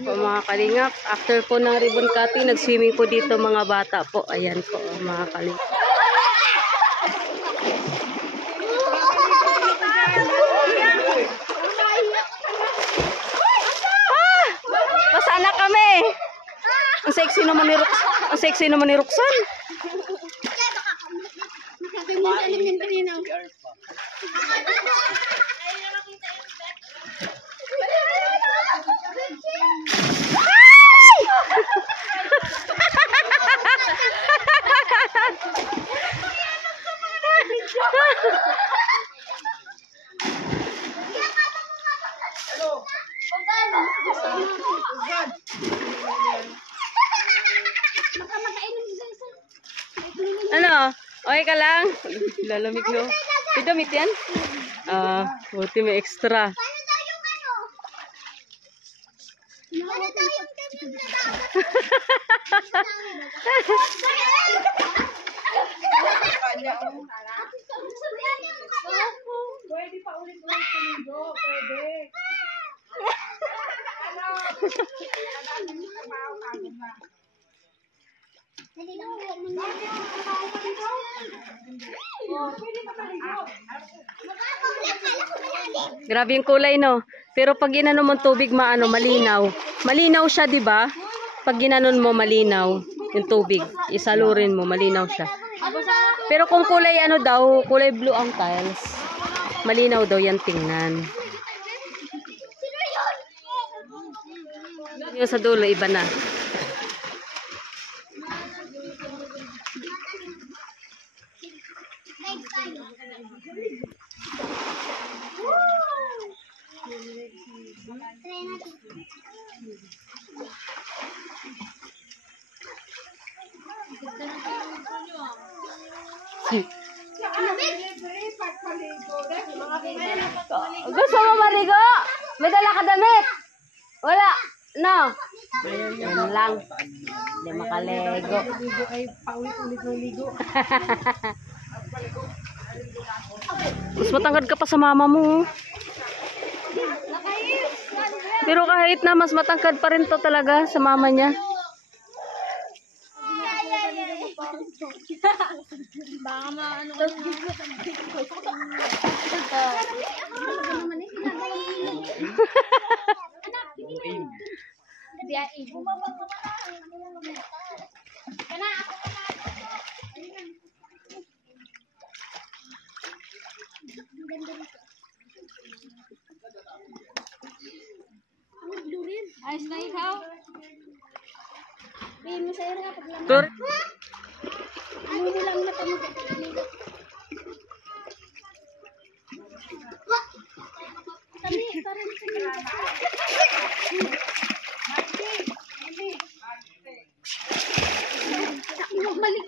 Ayan po mga kalingap. After po ng ribbon cutting, nag-swimming po dito mga bata po. Ayan po mga kalingap. Basa na kami. Ang sexy naman ni Roxanne. Ang sexy naman ni Roxanne. Ano? Okay ka lang? Lalamig no? May damit yan? Buti may extra. Pwede pa ulit-ulit tumigo. Pwede. Grabe yung kulay no. Pero pag ginanon mo tubig malinaw. Malinaw siya, 'di ba? Pag ginanon mo malinaw yung tubig, isalurin mo malinaw siya. Pero kung kulay daw, kulay blue ang tiles. Malinaw daw yan tingnan. Yung sa dulo iba na. Gusto mo marigo? May dala ka damit? Wala. No. Yan lang. Hindi makalego. Ligo ay paulit-ulit ng ligo. Mas matangkad ka pa sa mama mo. Pero kahit na mas matangkad pa rin to talaga sa mama niya. Baka maano ayos na ikaw. May masaya nga paglaman. Ano lang mata mo? Tami, parang mali.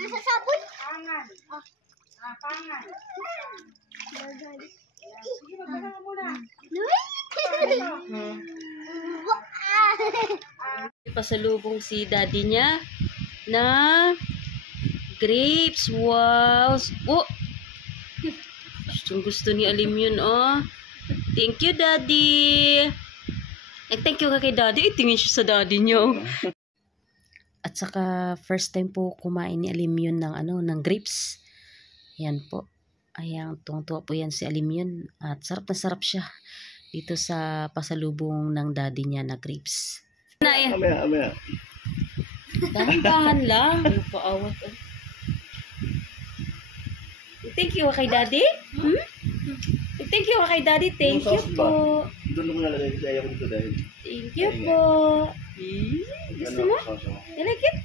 Nasa sabon? Pangan. Pangan. Sige, magbasa ka muna. Pasalubong si daddy niya na grapes. Wow. Oh. Gusto ni Alim yun, oh. Thank you, daddy. Thank you ka kay daddy. Tingin siya sa daddy niyo. At saka first time po kumain ni Alim yun ng grapes. Yan po. Ayan, tuwang-tuwa po yan si Alim yun. At sarap na sarap siya dito sa pasalubong ng daddy niya na grapes. Amaya. Dahan-dahan lang. Ano pa awat? Thank you kay daddy. Thank you kay daddy. Thank you po. Doon ko nalalagay kasi ayaw ko dito dahil. Thank you po. Gusto mo? You like it?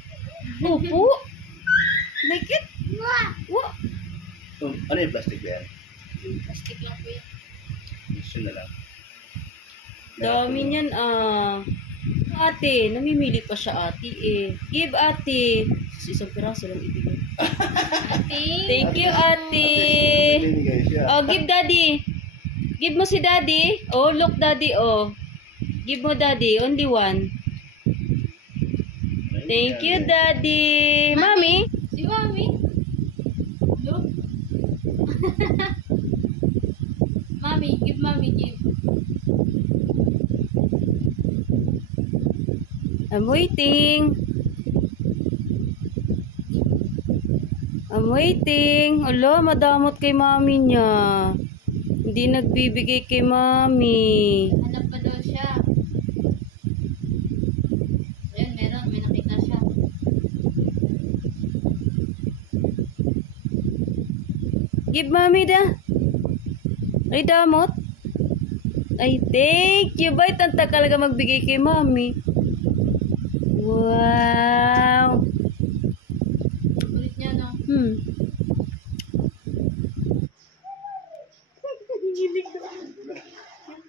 Opo. Like it? Wow. Ano yung plastic ba yan? Plastic lang po yan. Gusto na lang. Dami niyan Ate, namimili pa siya ate eh. Give ate. Isang piraso lang ibigay. Thank you ate. Oh, give daddy. Give mo si daddy. Oh, look daddy oh. Give mo daddy, only one. Thank you daddy. Mommy? Si Mami? Look. mommy. Give mommy. Give. I'm waiting. I'm waiting. Ala, madamot kay mami niya. Hindi nagbibigay kay mami. Hanap pa daw siya. Ayun, meron. May nakita siya. Give mami da. Ay, damot. Ay, thank you. Bait ang talaga magbigay kay mami. Wow. Ulit niya, no?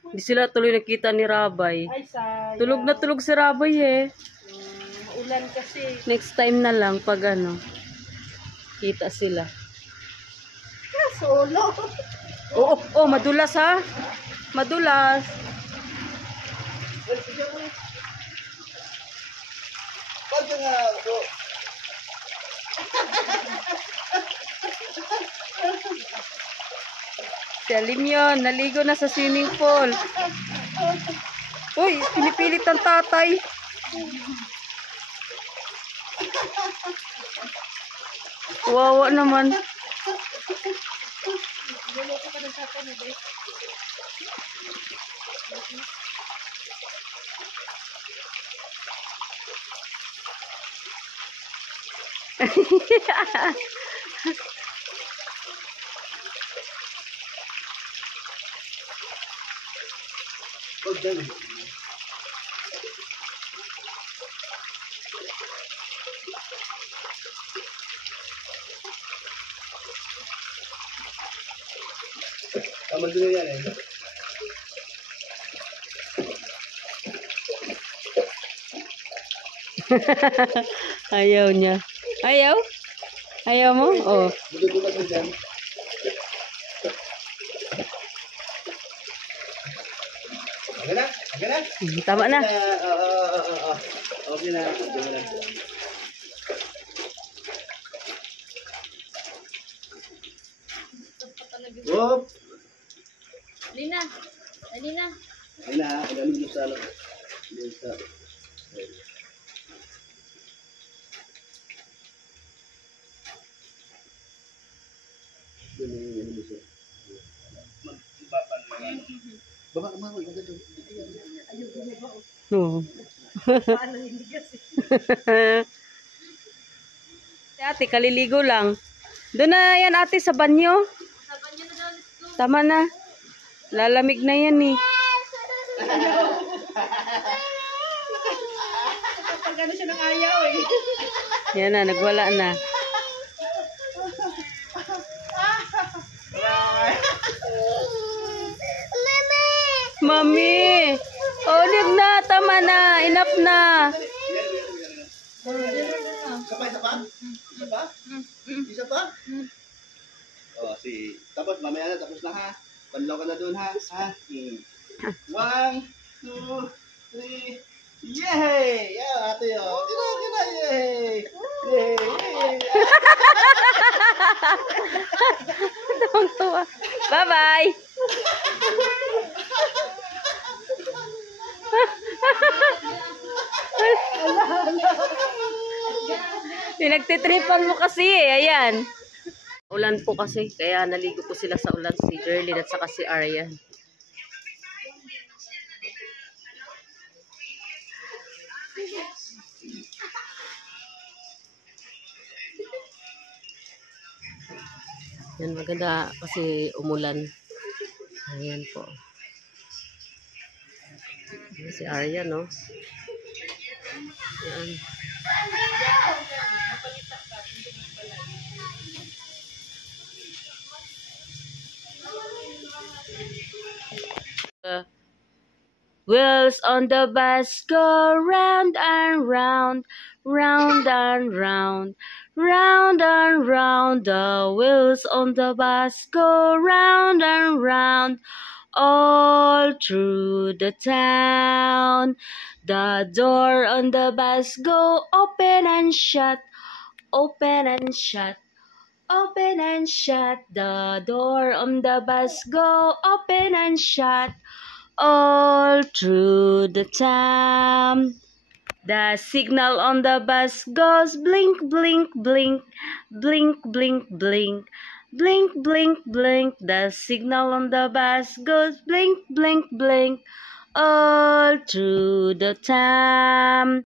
Hindi sila tuloy nakita ni Rabay. Ay, sayang. Tulog na tulog si Rabay eh. Ulan kasi. Next time na lang pag ano, kita sila. Solo. Oo, madulas ha. Madulas. Pag nga ako. Si Alim yun, naligo na sa swimming pool. Uy, pinipilit ang tatay. Wawa naman. Pag dyan. Tama din yan eh. Ayaw niya. Ayaw? Ayaw mo? Oh. Bududulas mo dyan. Okay na? Okay na? Tama na. Okay na. Okay na. Whoop! Alina. Alina. Ayun na, ilalim mo sa ano. Doon sa... Doon yung ilalim mo sa... Baba, kumawag. Oo. Si ate, kaliligo lang. Doon na yan ate sa banyo. Saban niya na daw. Let's go. Tama na. Lalamig na yan eh. Pag ano siya ng ayaw eh. Yan na, nagwala na. Mami! Oh, live na. Tama na. Enough na. Isa pa, isa pa? Isa pa? Isa pa? Oh, tapos mamaya na, tapos na ha. Panlaw ka na doon ha. Ha? 1, 2, 3. Yay! Yeah, ate oh. Kina, yay! Yay! Yay! Tuwang-tuwa. Bye-bye. Pinagtitripan mo kasi eh. Ayan. Ulan po kasi. Kaya naligo po sila sa ulan si Jerlyn at saka si Aryan. Yan, maganda kasi umulan. Ayan po. Ayan si Aryan, no? Ayan. Wheels on the bus go round and round, round and round, round and round. The wheels on the bus go round and round, all through the town. The door on the bus go open and shut, open and shut, Open and shut the door on the bus. Go open and shut all through the town. The signal on the bus goes blink, blink, blink, blink, blink, blink, blink, blink, blink. The signal on the bus goes blink, blink, blink, all through the town.